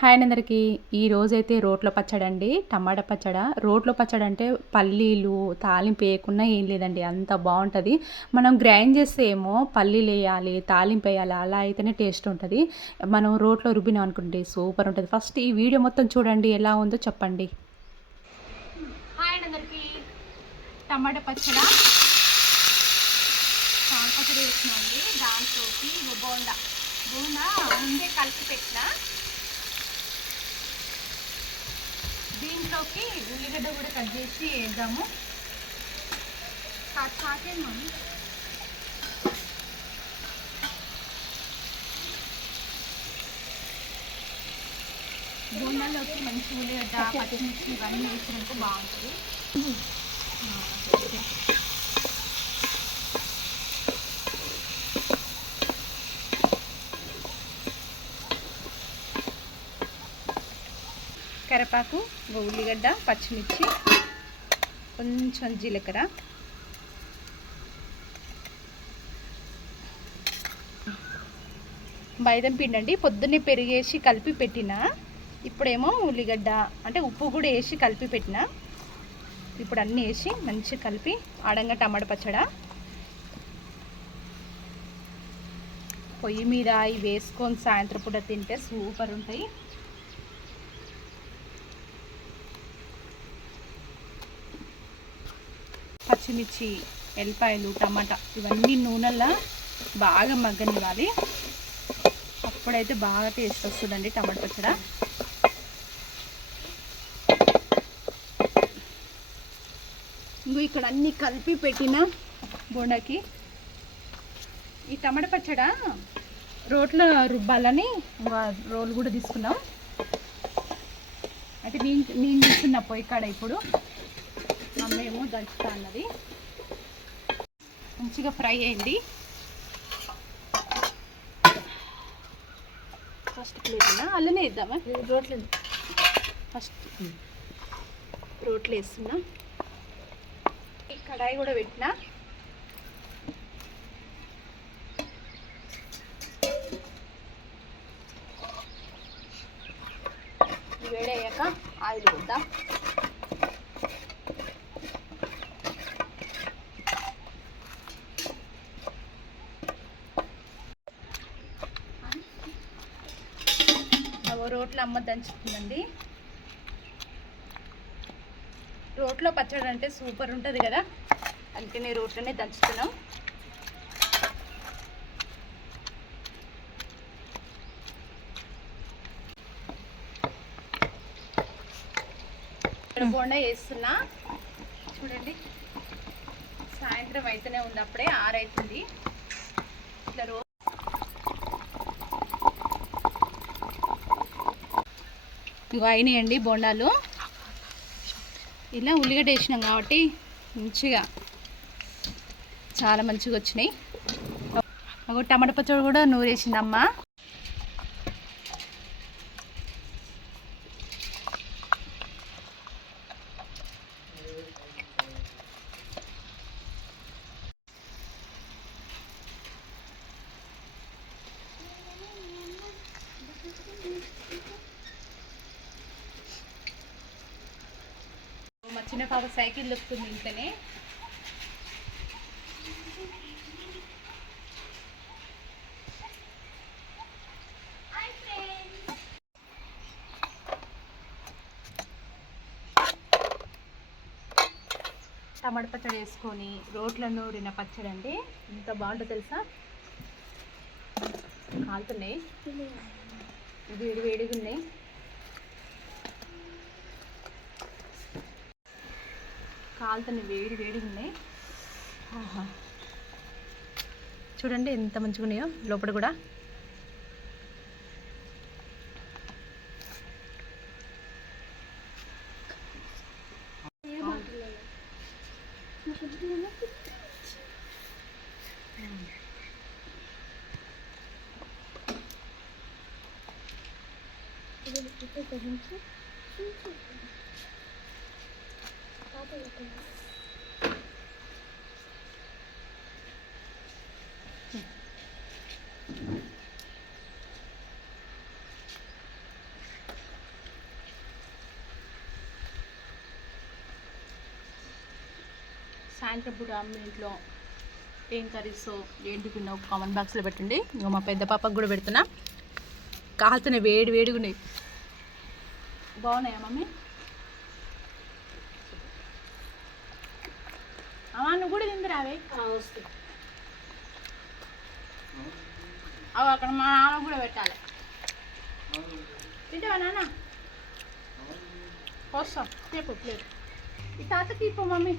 Hi అందరికీ. ఈ రోజైతే రోట్లో పచ్చడి అండి. టమాటా పచ్చడ. రోట్లో పచ్చడి అంటే పల్లీలు తాలింపు వేయకుండా ఏం లేదండి. అంత బాగుంటుంది. మనం గ్రైండ్ చేస్తే ఏమో పల్లీలు వేయాలి తాలింపు వేయాలి అలా అయితేనే టేస్ట్ ఉంటుంది. మనం రోట్లో రుబ్బినాం అనుకుంటే సూపర్ ఉంటుంది. ఫస్ట్ ఈ వీడియో మొత్తం చూడండి ఎలా ఉందో చెప్పండి. హాయ్ అందరికీ. టమాటా పచ్చడి. పచ్చడి వేసినాండి దాంట్లోకి బోండా బోండా ముందే కలిపి పెట్టినా. దీంట్లోకి ఉల్లిగడ్డ కూడా కట్ చేసి వేద్దాము. చాకేమో బోనాల్లోకి మంచి ఉల్లిగడ్డ పచ్చిమిర్చి ఇవన్నీ వేసినట్టు బాగుంటుంది. కరివేపాకు ఉల్లిగడ్డ పచ్చిమిర్చి కొంచెం జీలకర్ర. మైదం పిండి అండి పొద్దున్నే పెరిగేసి కలిపి పెట్టిన ఇప్పుడేమో ఉల్లిగడ్డ అంటే ఉప్పు కూడా వేసి కలిపి పెట్టిన. ఇప్పుడు అన్నీ వేసి మంచిగా కలిపి ఆడంగా టమాటా పచ్చడా. పొయ్యి మీద ఇవి వేసుకొని సాయంత్రం పూట తింటే సూపర్ ఉంటాయి. పచ్చిమిర్చి ఎల్లిపాయలు టమాటా ఇవన్నీ నూనెల్లో బాగా మగ్గనివ్వాలి. అప్పుడైతే బాగా టేస్ట్ వస్తుందండి టమాటా పచ్చడ. ఇంకో ఇక్కడ అన్నీ కలిపి పెట్టిన బోండాకి ఈ టమాటా పచ్చడ రోట్లో రుబ్బాలని రోలు కూడా తీసుకున్నాం. అయితే నేను నేను తీసుకున్న పొయ్యి కాడ ఇప్పుడు. అమ్మేమో దంచుతా అన్నది మంచిగా ఫ్రై అయింది. ఫస్ట్ ప్లేట్నా అల్లనే వేద్దామా? రోట్లు ఫస్ట్. రోట్లు వేస్తున్నా. ఈ కడాయి కూడా పెట్టినా. వేడయ్యాక ఆయిల్ వేద్దాం రోట్లో అమ్మ దంచుతుందండి. రోట్లో పచ్చడి అంటే సూపర్ ఉంటుంది కదా అందుకని రోట్లోనే దంచుతున్నాం. బోండా వేస్తున్నా. చూడండి సాయంత్రం అయితేనే ఉంది అప్పుడే ఆరైతుంది. ఇట్లా ఇవి అయినాయండి బోండాలు. ఇలా ఉల్లిగడ్డ వేసినాం కాబట్టి మంచిగా చాలా మంచిగా వచ్చినాయి. ఒక టమాటా పచ్చడి కూడా నూరేసింది అమ్మ చిన్న పాప సైకిల్ దొక్కుతుంది ఇంతనే టమాటా పచ్చడి వేసుకొని రోట్లో నూరిన పచ్చడి అండి ఎంత బాగుంటుంది తెలుసా? కాలుతున్నాయి. వేడి వేడిగా ఉన్నాయి. కాలుతున్నాయి వేడి వేడి ఉన్నాయి చూడండి ఎంత మంచిగా ఉన్నాయో లోపల కూడా Thank you. సాయంత్రం పూట మీ ఇంట్లో ఏం కర్రీస్ ఏంటి ఉన్న కామన్ బాక్స్లో పెట్టండి. ఇంకా మా పెద్ద పాపకు కూడా పెడుతున్నా. కాల్చిన వేడి వేడిగా ఉన్నాయి. బాగున్నాయా మమ్మీ? నువ్వు కూడా తిందిరావే వస్తే అవి అక్కడ మా నాన్న కూడా పెట్టాలి. తింటావా నాన్న? వస్తాం. రేపు ప్లేట్. ఈ తాతకి ఇప్పు మమ్మీ.